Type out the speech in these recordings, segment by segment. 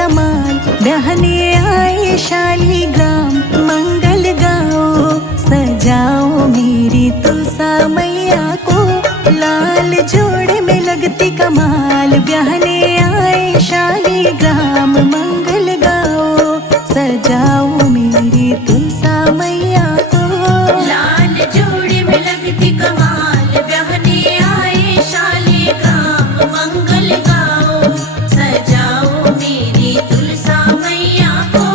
कमाल, बहने आए शालीग्राम मंगल गाओ, सजाओ मेरी तुलसा मैया को, लाल जोड़े में लगती कमाल, बहने आए शालीग्राम मंगल गाओ, सजाओ मेरी तुलसा मैया को। लाल जोड़े में लगती कमाल, बहने आए शालीग्राम मंगल गाओ, सजाओ मेरी तुलसा मैया को।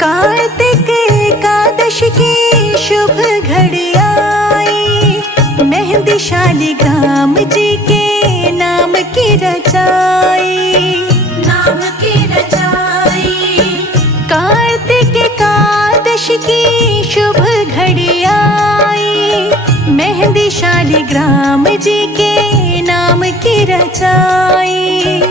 कार्तिक एकादशी की शुभ घड़ी आई, मेहंदी शालीग्राम जी के नाम की रचाई, नाम की रचाई। कार्तिक एकादशी की शुभ घड़ी आई, मेहंदी शालीग्राम जी के नाम की रचाई,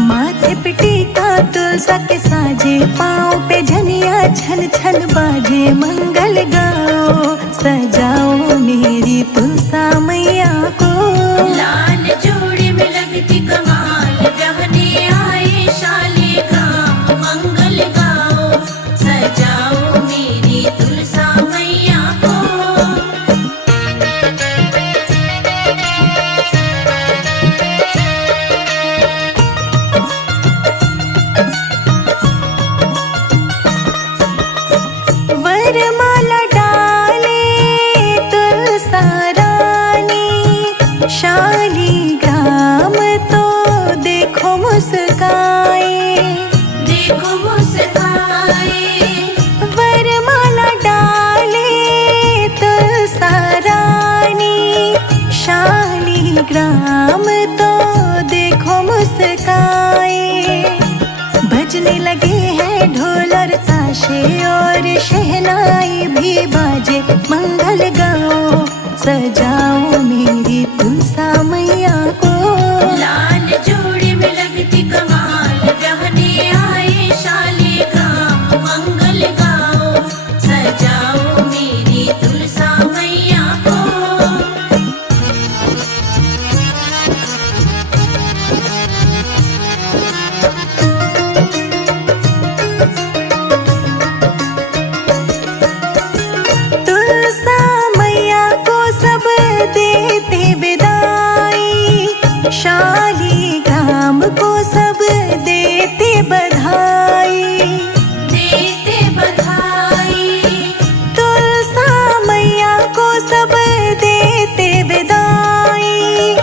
माथे पे टीका तुलसा के साजे, पाँव पे झनिया छन छन बाजे, मंगल गाओ, सजाओ मेरी तुलसा मैया को। लाल जोड़े में लगती कमाल, बहने आए शालीग्राम मंगल गाओ, सजाओ मेरी तुलसा मैया को। वरमाला डाले तुलसा रानी, शालीग्राम तो देखो मुस्काए, देखो मुस्काए। वरमाला डाले तुलसा रानी, शालीग्राम तो देखो मुस्काए, बजने लगे हैं ढोल और ताशे और शहनाई भी बाजे, मंगल गाओ, सजाओ मेरी तुलसा मैया को। लाल जोड़े में लगती कमाल, बहने आए शालीग्राम मंगल गाओ, सजाओ मेरी तुलसा मैया को। तुलसा मैया को सब देते विदाई, शालीग्राम को सब देते बधाई, देते बधाई। तुलसा मैया को सब देते विदाई,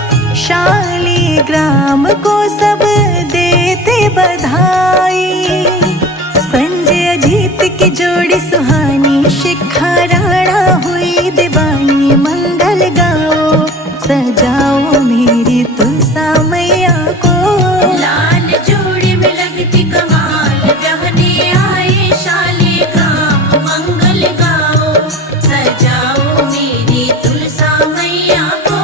शालीग्राम को सब देते बधाई, संजय अजीत की जोड़ी सुहानी, शिखा राणा हुई दीवानी, मंगल गाओ, सजाओ मेरी तुलसा मैया को। लाल जोड़े में लगती कमाल, बहने आए शालीग्राम मंगल गाओ, सजाओ मेरी तुलसा मैया को।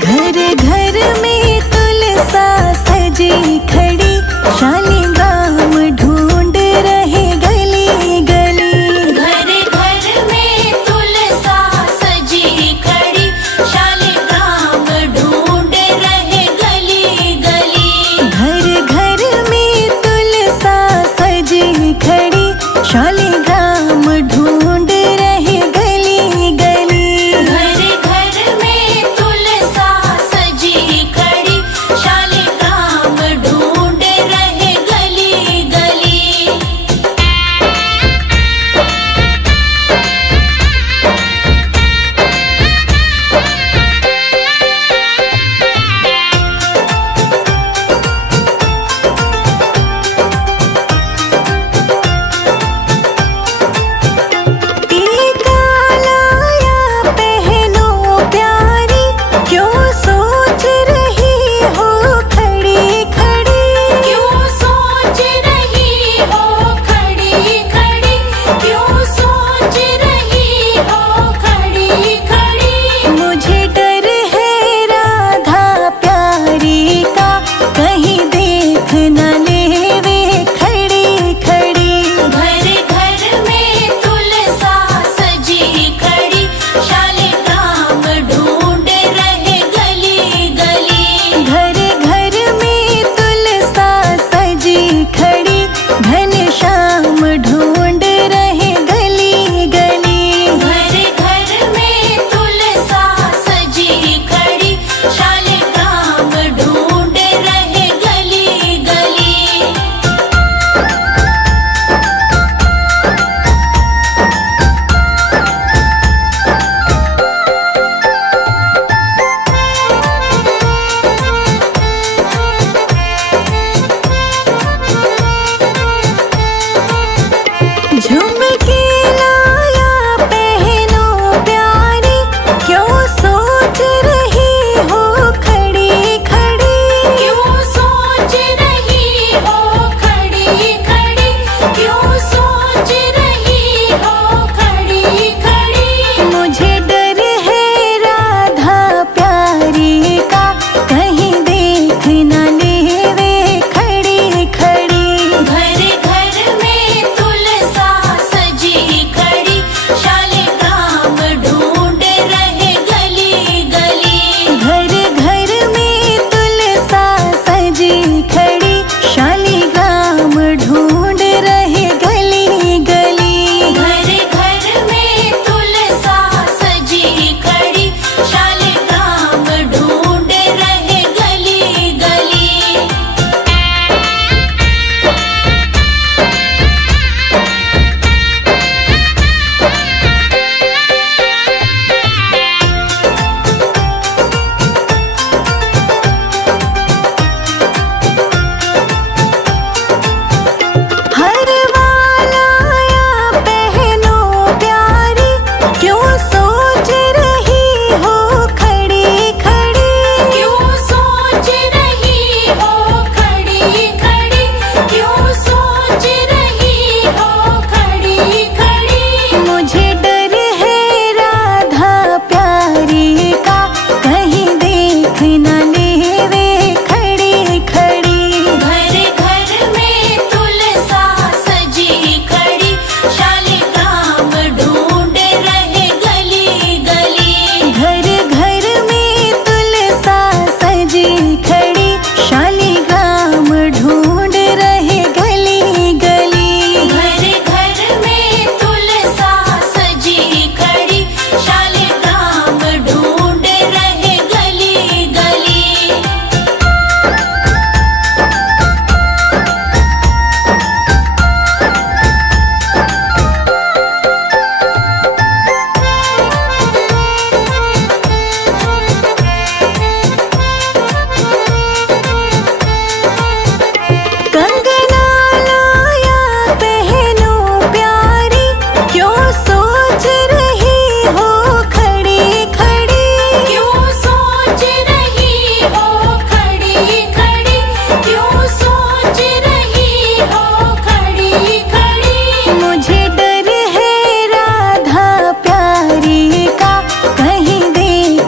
घर घर में तुलसा सजी खड़ी, शालीग्राम ढूंढ रहे गली गली, घर घर में तुलसा सजी खड़ी, शालीग्राम ढूंढ रहे गली गली। घर घर में तुलसा सजी खड़ी, शालीग्राम ढूंढ रहे गली गली, घर घर में तुलसा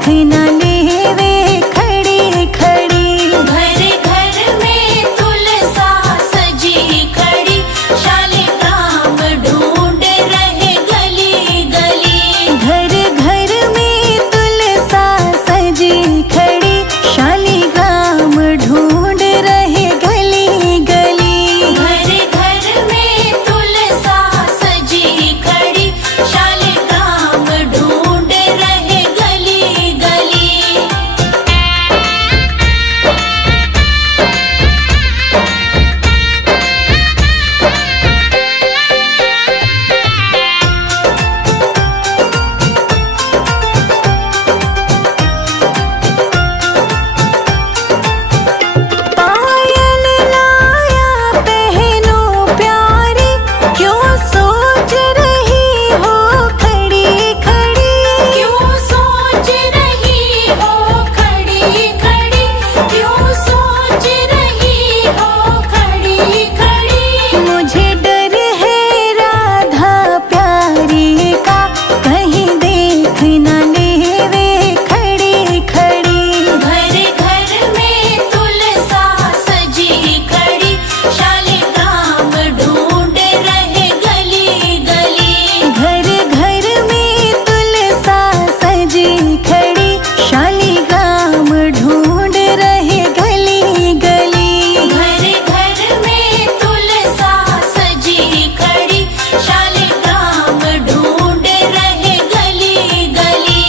देख न लेवे खड़ी खड़ी। घर घर में तुलसा सजी खड़ी, शालिग्राम ढूंढ रहे गली गली। घर घर में तुलसा सजी खड़ी, शालिग्राम ढूंढ रहे गली गली। घर घर में तुलसा सजी खड़ी, शालिग्राम ढूंढ रहे गली गली। पायल लाया पहनो प्यारी, क्यों सोच रही हो खड़ी खड़ी। क्यों सोच रही हो खड़ी खड़ी, क्यों सोच रही हो खड़ी खड़ी। मुझे डर है राधा प्यारी का, कहीं देख न लेवे खड़ी खड़ी। घर घर में तुलसा सजी खड़ी, शालिग्राम ढूंढ रहे गली गली। घर घर में तुलसा सजी खड़ी, शालिग्राम ढूंढ रहे गली गली। घर घर में तुलसा सजी खड़ी, शालिग्राम ढूंढ रहे गली गली।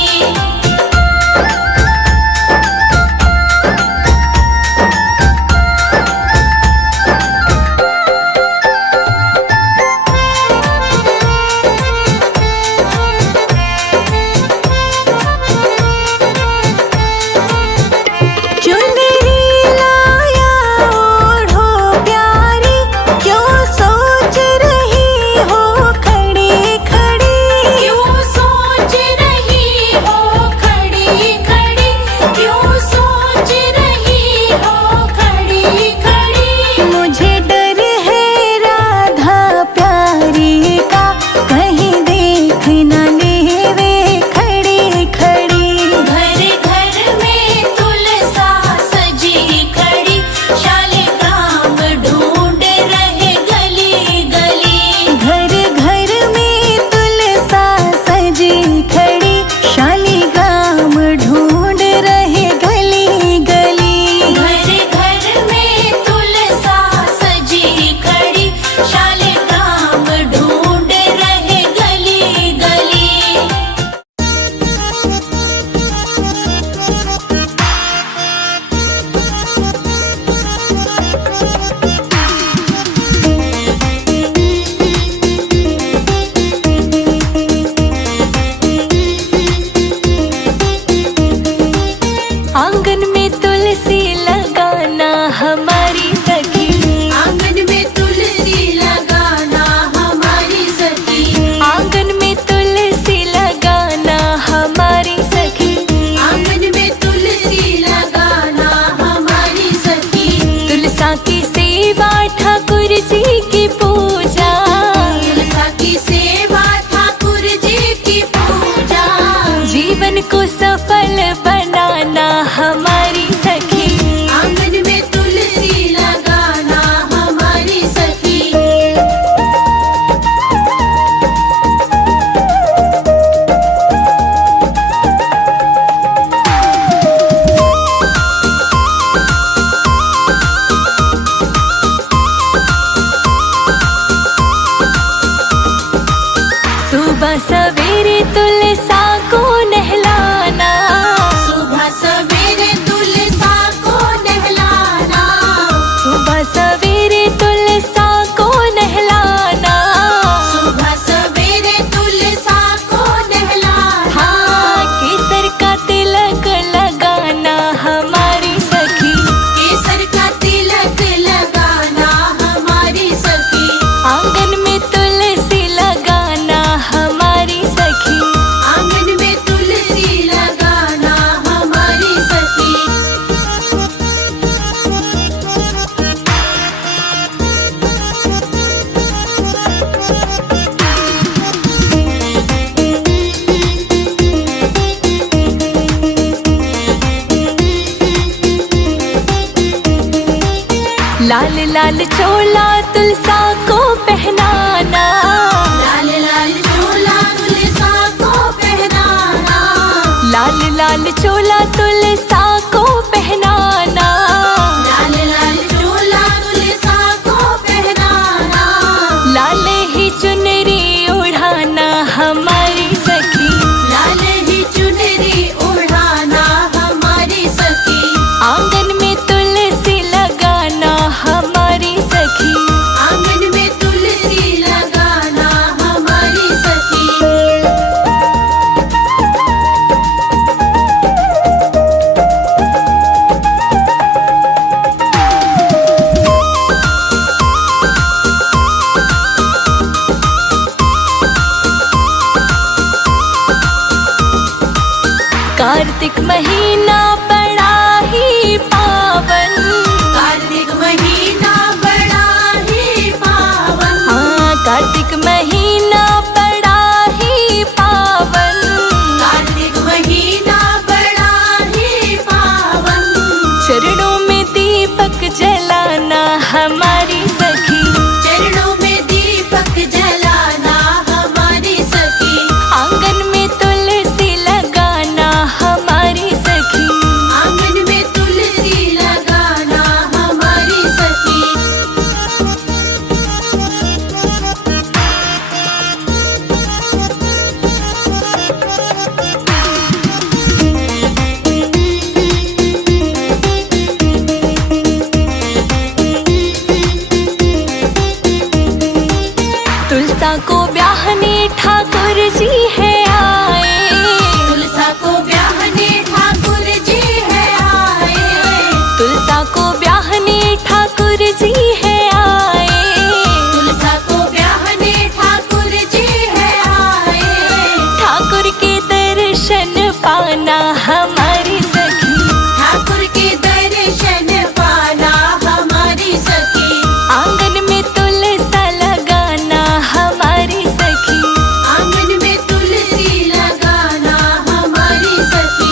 चुनरी लाया ओढ़ो प्यारी, क्यों सोच रही हो खड़ी खड़ी। क्यों सोच रही हो खड़ी खड़ी, क्यों सोच रही हो खड़ी खड़ी। मुझे डर है राधा प्यारी का, कहीं देख न लेवे खड़ी खड़ी। घर घर में तुलसा सजी खड़ी, शालिग्राम ढूंढ रहे गली गली। घर घर में तुलसा सजी खड़ी, शालिग्राम ढूंढ रहे गली गली। घर घर में तुलसा सजी खड़ी, शालिग्राम ढूंढ रहे गली गली। आंगन में तुलसी लगाना हमारी सखी। आंगन में तुलसी लगाना हमारी सखी। आंगन में तुलसी लगाना हमारी सखी। आंगन में तुलसी लगाना हमारी सखी। तुलसा की सेवा ठाकुर जी की पूजा, तुलसा की सेवा ठाकुर जी की पूजा। जीवन को सफल बनाना हमारी सखी। आंगन में तुलसी लगाना हमारी सखी। सुबह सवेरे तुलसा को नहलाना, लाल चोला तुलसा को पहनाना, लाल लाल चोला तुलसा को पहनाना, लाल लाल चोला तुलसा को पहनाना, लाल लाल चोला तुलसा को पहनाना, लाल ही चुनरी ओढ़ाना हमारी सखी, लाल ही चुनरी ओढ़ाना हमारी सखी, आंगन में तुलसी लगाना हमारी सखी, आंगन में तुलसी लगाना हमारी सखी। कार्तिक महीना बड़ा ही पावन, कार्तिक महीना बड़ा ही पावन, हाँ कार्तिक महीना बड़ा ही पावन, कार्तिक महीना बड़ा ही पावन, चरणों में दीपक जलाना हमारी सखी, चरणों में दीपक जलाना हमारी सखी, आंगन में तुलसी लगाना हमारी सखी, आंगन में तुलसी लगाना हमारी सखी। तुलसा को ब्याहने ठाकुर जी है आए, तुलसा को ब्याहने ठाकुर जी है आए, तुलसा को ब्याहने ठाकुर जी है आए, तुलसा को ब्याहने ठाकुर जी है आए, ठाकुर के दर्शन पाना हमारी सखी, ठाकुर के दर्शन पाना हमारी सखी, आंगन में तुलसा लगाना हमारी सखी, आंगन में तुलसी लगाना हमारी सखी।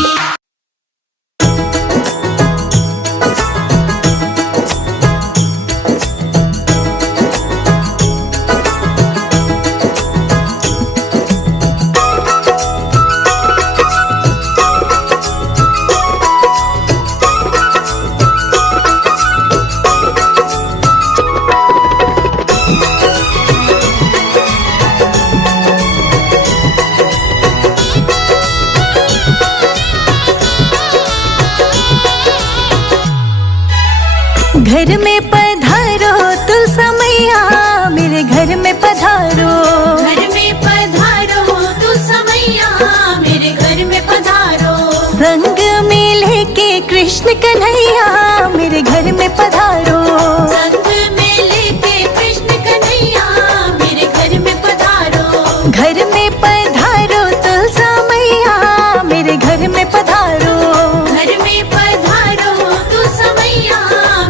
घर में पधारो तुलसा मैया, मेरे घर में पधारो, घर में पधारो तुलसा मैया, मेरे घर में पधारो, संग में लेके कृष्ण कन्हैया, मेरे घर में पधारो, संग में लेके कृष्ण कन्हैया, मेरे घर में पधारो, घर में पधारो तुलसा मैया, मेरे घर में पधारो, घर में पधारो तुलसा मैया,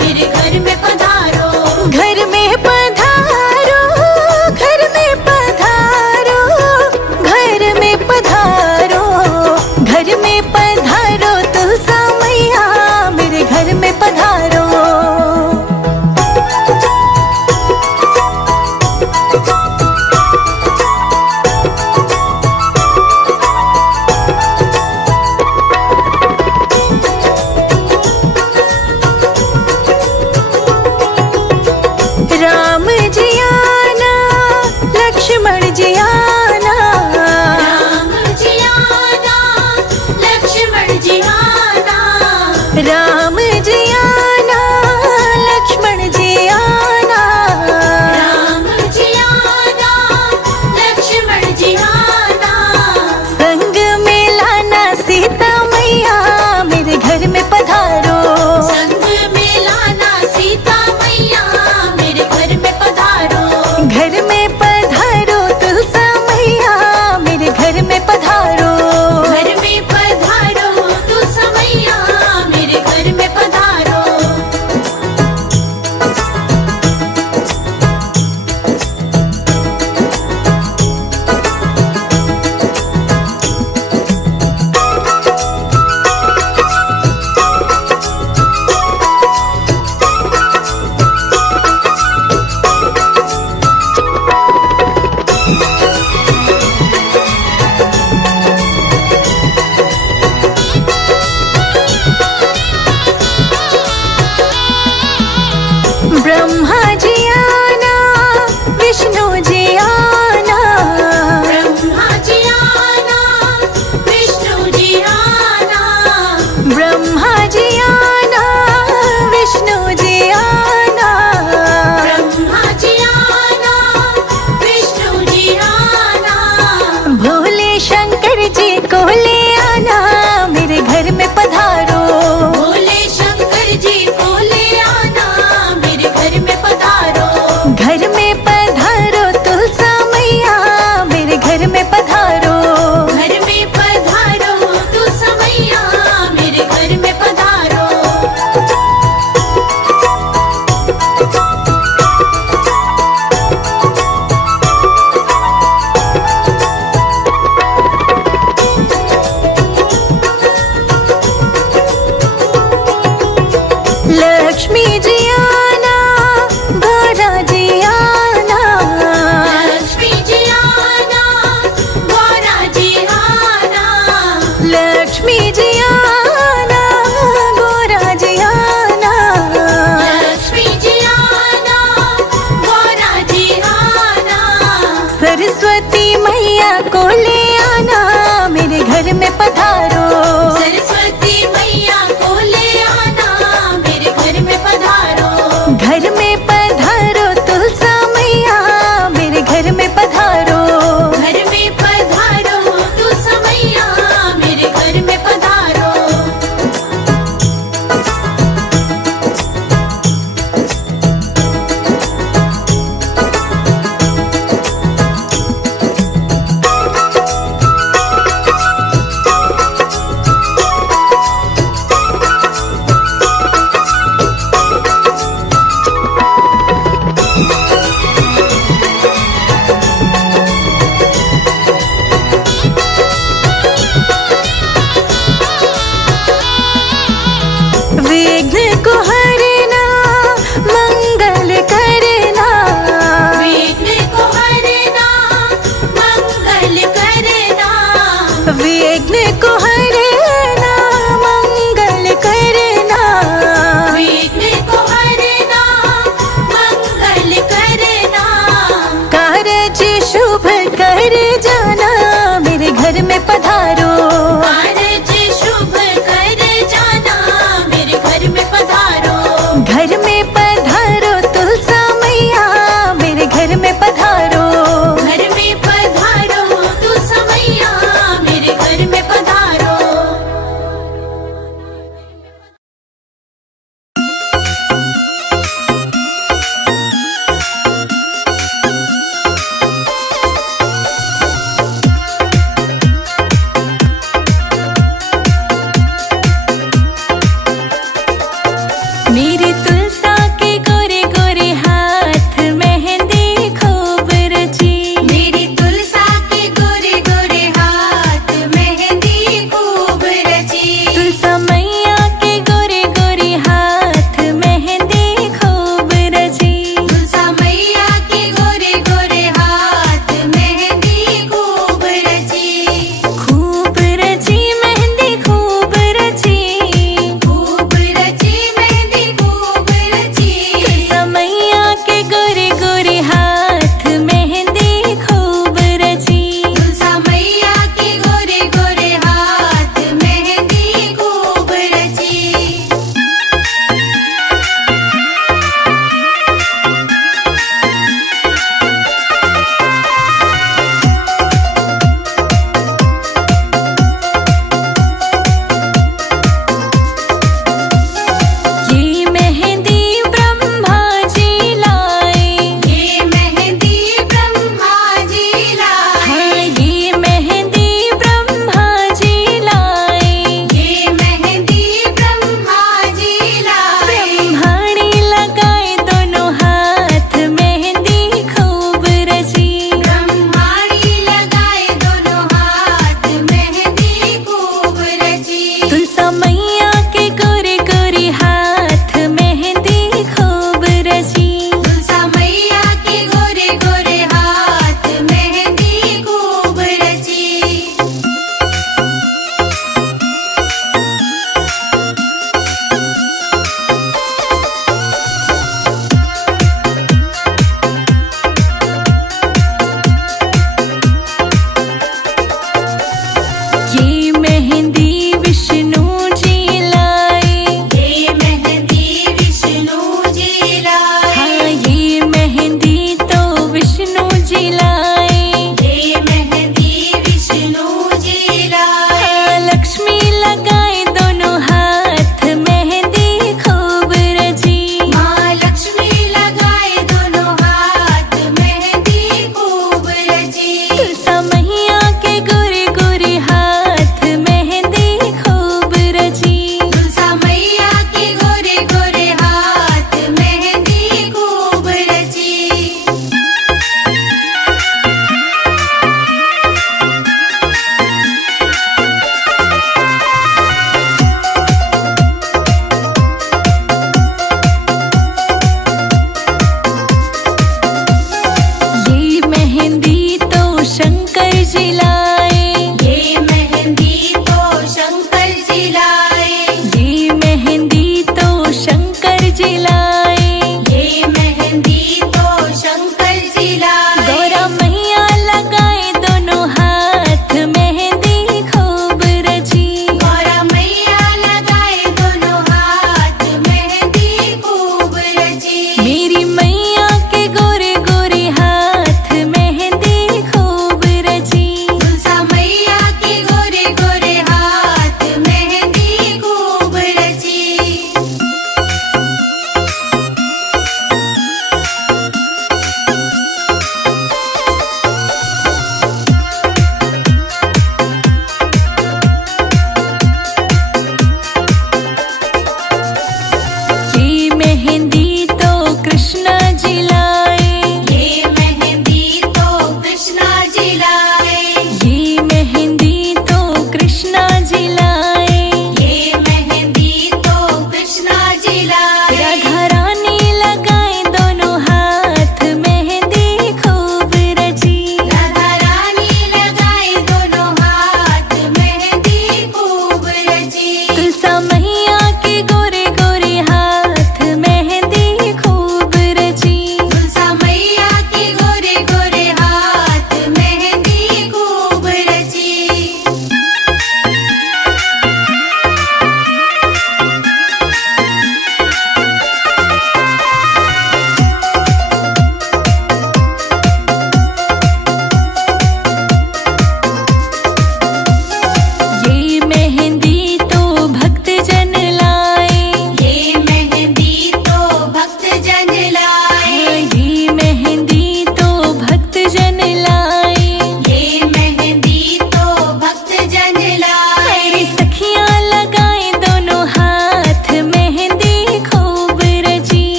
मेरे घर में पधारो, घर में पधारो, घर में पधारो, घर में पधारो, घर में पधारो तुलसा मैया, मेरे घर में पधारो। राम जी आना, लक्ष्मण जी आना, राम जी आना, लक्ष्मण जी आना, राम